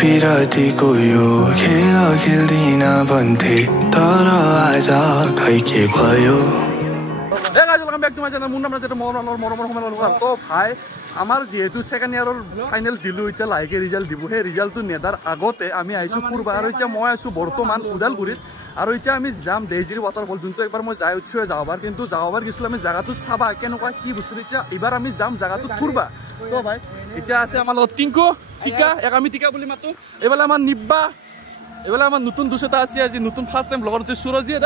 पिरतीको यो खेल खेल्दिन भन्थे तर आज खै के भयो welcome back to my channel Munna तो भाई आमार जेहेतु सेकेंड इयार फाइनल दिलु इतना लाइके रिजाल्ट दिबो हे रिजाल्ट नेदार आगते आमी आइसु फुरबा आरो इतना मैं आइसु बर्तमान उदालगुरित और इतना आमी जाम देजिरी वाटरफल जो एक बार मैं जाय उठियो जाबार किन्तु जाबार गिसलो आमी जागातो साबा केनेकुवा की बस्तु इतना एबार आमी जाम जागातो फुरबा तो भाई इतना आछे आमार লগত टिंकु टिका एक आमी टिका বুলি মাতো এবেলা আমার নিব্বা এবেলা আমার নতুন দুসেটা আছে আজি নতুন ফার্স্ট টাইম লগৰ যে সুৰজিত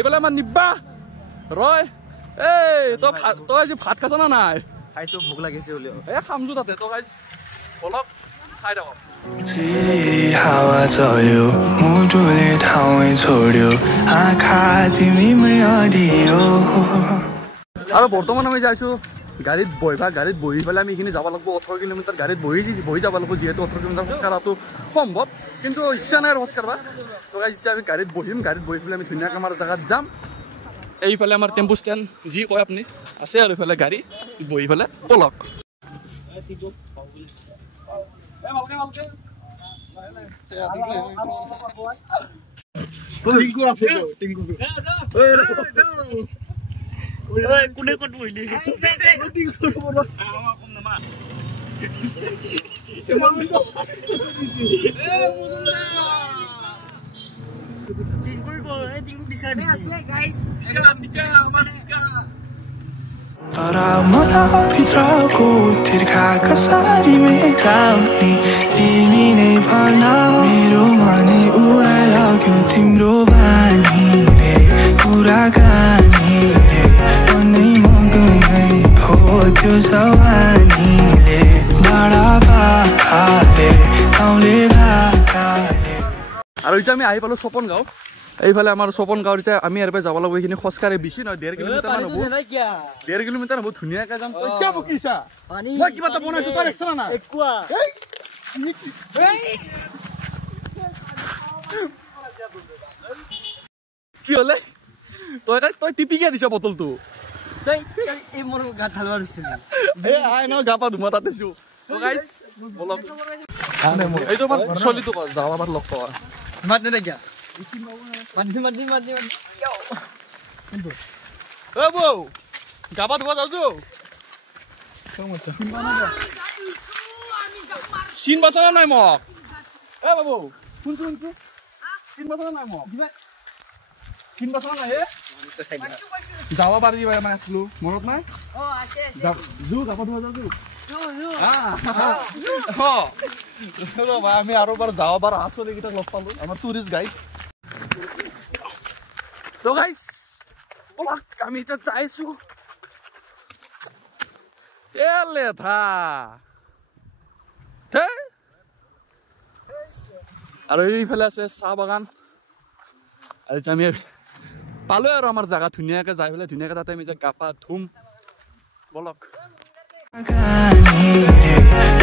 এবেলা আমার নিব্বা রয় এই তো আজি ভাত খাছ না নাই খাইছো ভোক লাগিছে বলে এ খামজু তাতে তো গাইস অলপ সাইড আও हावा चल्यो मुटुले ठाउँ छोड्यो आँखा तिमीमै अडियो আৰু বৰ্তমান আমি যাইছো গাড়ীত বহি পেলাই আমি এইখিনি যাব লাগিব 18 কিলোমিটাৰ গাড়ীত বহি যাব লাগিব যেহেতু 18 কিলোমিটাৰ খোজ কাঢ়াটো সম্ভৱ কিন্তু ইচ্ছা নাই খোজ কাঢ়বা তো গাইস এতিয়া আমি গাড়ীত বহি পেলাই আমি ধুনীয়াকৈ আমাৰ জাগাত যাম এইফালে আমাৰ টেম্পু ষ্টেণ্ড যি কয় আপুনি আছে আৰু এইফালে গাড়ী বহি পেলাই পলক টিংকু আছে তো টিংকু ওই কোনে কত বইলি টিংকু বলো আমা কম না तर मनभित्रको तिर्खा कसरी मेटाउने तिमी नै भन मेरो मनै उडाइ लाग्यो तिम्रो बानीले कुराकानीले मनै मगनै भयो त्यो जवानीले बडा बाखाले गाउँले बाखाले আৰু এতিয়া আমি আহি পালো সপন গাঁও এইফালে আমাৰ সপন গাঁৱৰ এতিয়া আমি ইয়াৰ পৰা যাব লাগিব এইখিনি খোজকাঢ়ি বেছি নহয় 1.5 কিলোমিটাৰ মান হ'ব 1.5 কিলোমিটাৰ হ'ব ধুনীয়াকৈ যাম তই কিয় বকিছা মই কিবা এটা বনাইছো তই দেখছ না একোৱা কি হলে তই টিপিকে দিছ বটলটো তই এই মোৰ গাত ঢালবা দিছিল এই আই ন গাপা ধুমা তাতেছো তো গাইস বলক এইটো আমাৰ চলিটো যাওয়া বাৰ লগ পাৱা মাত নে কিয়া মাতি ও বউ গাপা ধুমা যাওছো চিন বাছনা নাই মোক এ বাবু শুনছো চিন বাছনা নাই মোক চিন বাছনা নাই যাওয়া পাৰি মানে আছিলো মনত নাই জু গাপা ধুমা যাওছো আমি আৰু বাৰ যাওয়া বাৰ আসলে কিটা লগ পালো আমাৰ টুৰিষ্ট গাইড তো গাইস পলক আমি এটা যাইছো এলে থা হে আৰু এইফালে আছে চাহ বাগান আৰু আমি পালো আৰু আমাৰ জায়গা ধুনীয়াকৈ যাই পেলাই ধুনীয়াকৈ তাতে আমি যে গাপা ধুম বলক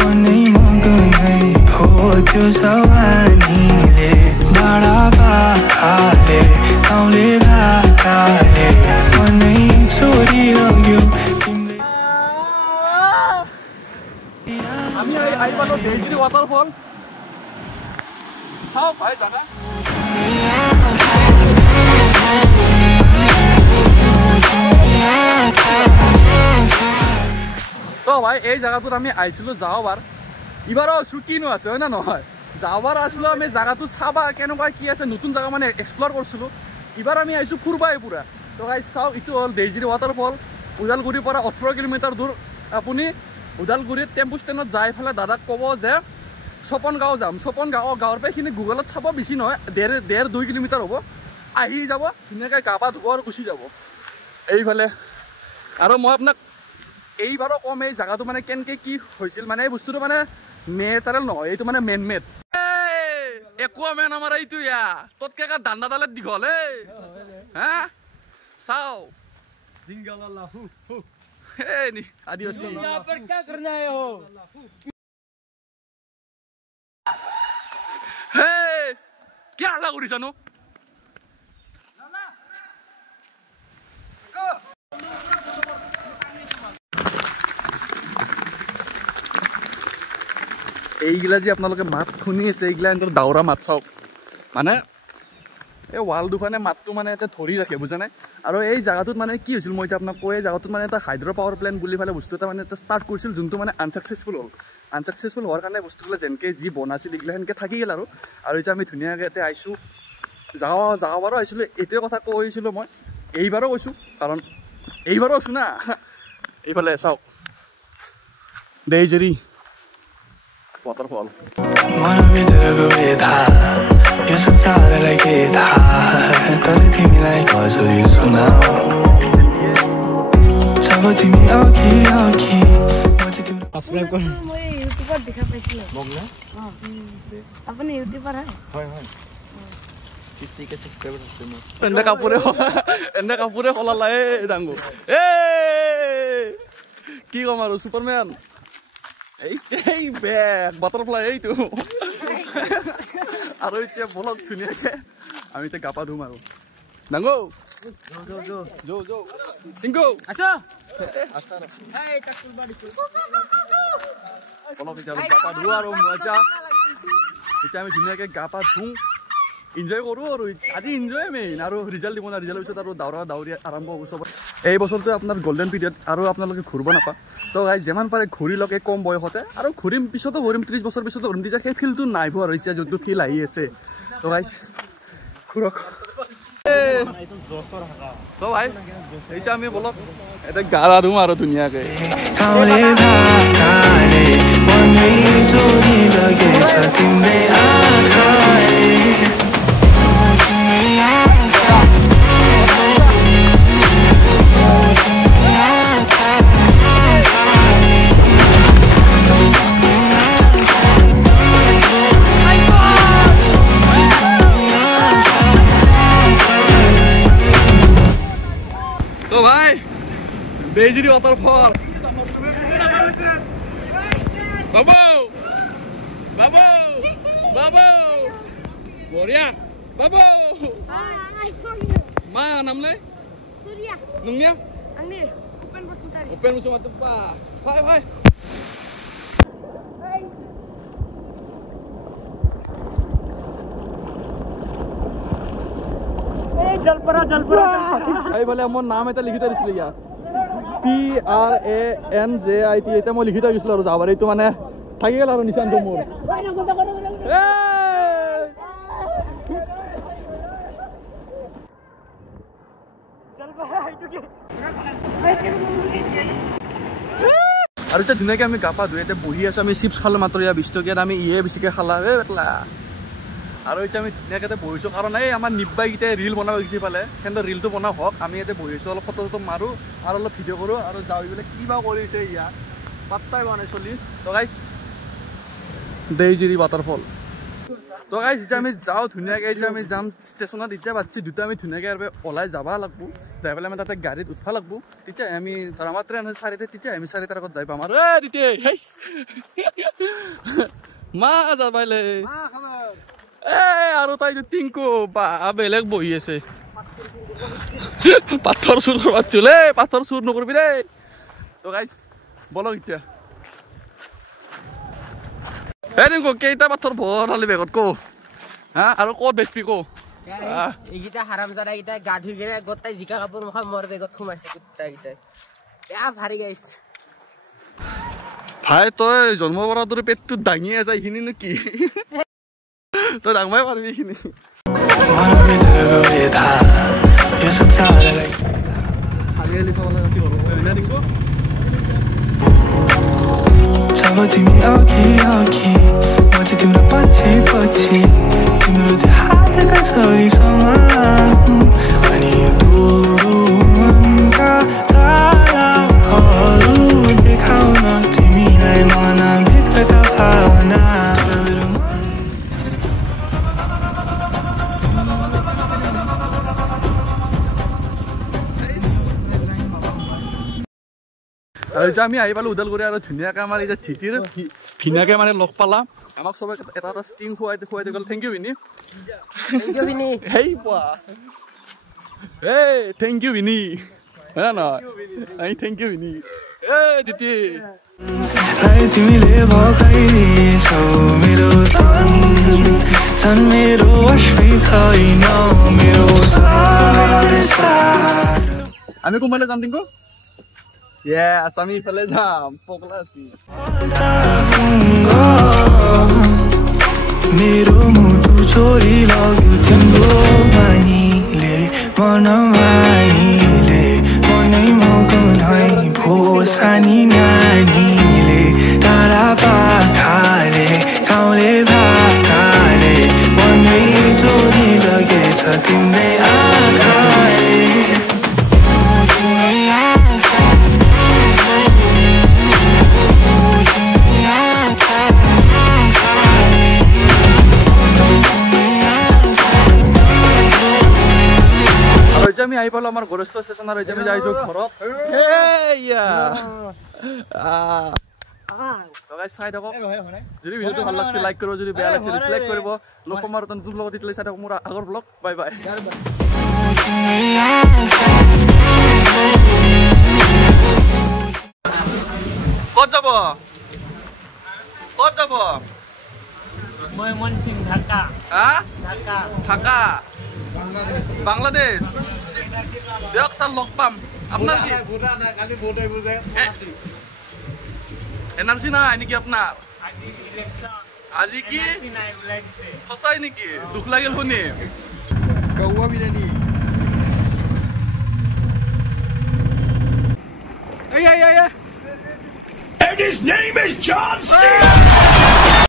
मनै मगनै भयो त्यो जवानीले बडा बाखाले गाउँले बाखाले मनै छोडियो আমি আহি পালো দেজিৰি ৱাটাৰফল চাও ভাই জাগা তো ভাই এই জায়গাটোত আমি আইছিলো যাওয়ার এবারও কিনো আছে হয় না নহয় যাওয়ার আসলো আমি জায়গাটো চাবা কেনেকুৱা কি আছে নতুন জায়গা মানে এক্সপ্লোৰ কৰছিলো এবাৰ আমি আইছো ফুৰবাই পুৰা তো গাইস চাও ইটো হল দেজিৰি ৱাটাৰফল উদালগুৰিৰ পৰা 18 কিলোমিটাৰ দূৰ আপুনি উদালগুৰিত টেম্পু ষ্টেণ্ডত যাই ফেলে দাদাক ক'ব যে সপন গাঁও যাম সপন গাঁৱৰ পৰা এইখিনি গুগলত চাব বেছি নহয় 1.5-2 কিলোমিটাৰ হ'ব আহি যাব ধুনীয়াকৈ গা পা ধুব আৰু গুচি যাব এইফালে আৰু মই আপোনাক এইবাৰো কম এই জায়গাটো মানে কেনেকৈ কি হৈছিল মানে এই বস্তুটো মানে নেচাৰেল নহয় এইটো মানে মেন মেড একুৱামেন আমাৰ এইটো ইয়া ততকে দাণ্ডাডালত দীঘল হা চাও জিংগালালা হু নি আদিবাসী यहाँ पर क्या करने आए हो হে কি হাল্লা কৰিছানো এইগিলা যে আপোনালোকে মাত শুনি আছে এইগিলা এনেকৈ দাউৰা মাত চাওক মানে এই ৱাল দুখনে মাতটো মানে এটা ধৰি ৰাখে বুজা নাই আৰু এই জায়গাটোত মানে কি হৈছিল মই এতিয়া আপোনাক কৈ এই জায়গাটোত মানে এটা হাইড্ৰ' পাৱাৰ প্লেণ্ট বুলি পেলাই বস্তু এটা মানে এটা ষ্টাৰ্ট কৰিছিল যোনটো মানে আনচাকচেছফুল হ'ল আনচাকচেছফুল হোৱাৰ কাৰণে বস্তুবিলাক যেনেকৈ যি বনাইছিল এইগিলা সেনেকৈ থাকি গ'ল আৰু এতিয়া আমি ধুনীয়াকৈ এতিয়া আহিছোঁ যাবাৰো আহিছিলোঁ এইটোৱে কথা কৈছিলোঁ মই এইবাৰো কৈছোঁ কাৰণ এইবাৰো আছোঁ না এইফালে চাওক দেইজেৰি ৱাটাৰফল मनो भित्रको व्यथा यो संसारलाई के थाहा तर तिमीलाई कसरी सुनाऊ जब तिमी अघि अघि म चाहिँ तिम्रो সাবস্ক্রাইব করুন মই ইউটিউবত দেখা পাইছিলো বগলা আপুনি ইউটিউবার হয় হয় 50k সাবস্ক্রাইবার আছে মোৰ এনে কাপোৰে খলালা ডাঙৰ কি কম আৰু সুপাৰমেন এই বেগ বাটাৰফ্লাই এইটো আৰু এতিয়া বলক ধুনীয়াকৈ আমি এতিয়া গা পা ধুম আৰু ডাঙৰ টিংকু আছা বলক এতিয়া গা পা ধুওঁ আৰু মজা এতিয়া আমি ধুনীয়াকৈ গা পা ধুওঁ এনজয় কৰোঁ আৰু আজি এনজয় মেইন আৰু ৰিজাল্ট দিব না ৰিজাল্টৰ পিছত আৰু দাউৰি আৰম্ভ হ'ব চব এই বছৰটো আপোনাৰ গল্ডেন পিৰিয়ড আৰু আপোনালোকে ঘূৰিব নাপায় তো গাইজ যিমান পাৰে ঘূৰি লওক কম বয়সতে আৰু ঘূৰিম পিছতো ঘূৰিম 30 বছৰ পিছতো ঘূৰিম তেতিয়া সেই ফিলটো নাইব আৰু এতিয়া যোনটো ফিল আহি আছে তো গাইজ ঘূৰক তো ভাই এতিয়া আমি বলক এটা গা ধুম আৰু ধুনীয়াকৈ Daisy waterfall. Babu. Boria. Babu. Ma namanya? Surya. Nungnya? Angni. Open Bosutari. Open Bosutari. Bye. জলপৰা এই বলে মোৰ নাম এটা লিখি থৈ দিছিলোঁ ইয়াত PRANJIT এতিয়া মই লিখি থৈ গৈছিলোঁ আৰু যাবাৰ এইটো মানে থাকি গ'ল আৰু নিচানটো মোৰ আৰু এতিয়া ধুনীয়াকৈ আমি গা পা ধুই এতিয়া বহি আছোঁ আমি চিপছ খালোঁ মাত্ৰ ইয়াৰ 20 টকীয়াত আমি বেছিকৈ খালা আৰু এতিয়া আমি ধুনীয়াকৈ বহিছোঁ কাৰণ এই আমাৰ নিব্বাইকেইটাই ৰিল বনাব গৈছে পালে কিন্তু ৰিলটো বনাও হওক আমি ইয়াতে বহিছোঁ অলপ ফটো মাৰোঁ আৰু অলপ ভিডিঅ' কৰোঁ আৰু যাওঁ এইবিলাক কিবা কৰিছে ইয়াত পাত্তাই বনাই চলি তো গাইজ দেইজেৰি ৱাটাৰফল তো গাইজ এতিয়া আমি যাওঁ ধুনীয়াকৈ এতিয়া আমি যাম ষ্টেচনত এতিয়া বাচ্ছি দুটা আমি ধুনীয়াকৈ আৰু ওলাই যাব লাগব যাই পেলাই আমি তাতে গাড়ীত উঠব লাগব তেতিয়া আমি ধৰ আমাৰ ট্ৰেইন হয় 4:00 তেতিয়া আমি 4:00 আগত যাই পাম আৰু মা যাব পাৰিলে আৰু তাই টিংকু বা বেলেগ বহি আছে পাথৰ চুৰ কৰবাত চলে পাথৰ চুৰ নকৰিবি দেই তো গাইজ বলক এতিয়া টিংকু কেইটা পাথৰ ভৰালি বেগত কো হা আৰু ক'ত বেচবি কো এইকেইটা হাৰামজাদা কেইটা গা ধুই কিনে গোটাই জিকা কাপোৰ মুখা মোৰ বেগত সোমাইছে গোটাইকেইটাই বেয়া ভাৰী গাইছ ভাই তই জন্ম পৰা তোৰ পেটটো দাঙি আছে এইখিনিনো কি তই দাঙবাই পাৰিবি এইখিনি আজিকালি চাবলৈ আছে ঘৰত টিংকু जब तिमी अघि अघि म चाहिँ तिम्रो पछि तिम्रो त्यो हात कसरी समाउँ अनि दुरु मनका ताराहरू देखाउन तिमीलाई मनभित्रका भावना আৰু এতিয়া আমি আহি পালোঁ ওদালগুৰি আৰু ধুনীয়াকৈ আমাৰ এতিয়া থিতিৰ ধুনীয়াকৈ মানে লগ পালা আমাক চবে এটা ষ্টিং খুৱাই গ'ল থেংক ইউ বিনি হেই পোৱা এই থেংক ইউ বিনি হয় নহয় থেংক ইউ বিনি এই দিতি लाई तिमीले भगाइदिन्छौ मेरो तन झन् मेरो वशमै छैन मेरो संसार আমি কোনফালে যাম টিংকু ইয়েস আমি ইফালে যাম পগলা আছি मेरो मुटु छोरी लग्यो तिम्रो बानीले मनमानीले मनै मगनै भो सानी नानीले टाढा पाखाले गाउँले भाकाले मनै चोरी लगेछ तिम्रै आँखाले আমি আহি পালো আমাৰ গৰেশ্ব ষ্টেচন আৰু আমি যাইছো ঘৰত চাই থাকক যদি ভিডিঅ'টো ভাল লাগছে লাইক কৰিব যদি বেয়া লাগছে ডিছলাইক কৰিব লগ আমাৰ নতুন লগত দিলে চাই থাকক মোৰ আগৰ ব্লগ বাই বাই ক'ত যাব ক'ত যাব মই মন সিং ঢাকা ঢাকা ঢাকা বাংলাদেশ দিয়ক স্যার লগ পাম আপনার কি এনআরসি নাই নেকি আপনার আজি কি সঁচাই নেকি দুখ লাগিল শুনি গৌৱা biryani And his name is John C.